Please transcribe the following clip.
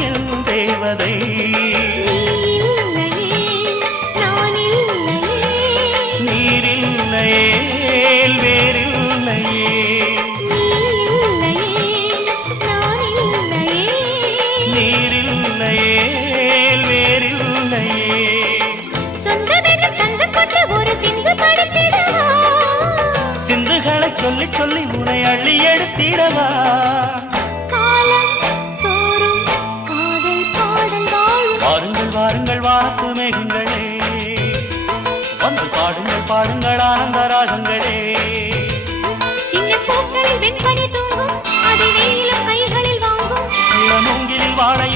என் தேவதை நீரில்லையே வேறில்லையே நீரில்லையே வேறில்லையே சிந்துகளை சொல்லி சொல்லி உனை அள்ளி எடுத்திடவா வாருங்கள் வாருங்கள் வாத்து மேகங்களே வந்து பாடுங்கள் பாடுங்கள் ஆனந்த ராகங்களே சின்ன பூக்களில் வெண்பனி தூங்கும் அதை வெயிலும் கைகளில் வாங்கும் மூங்கிலில் வாழை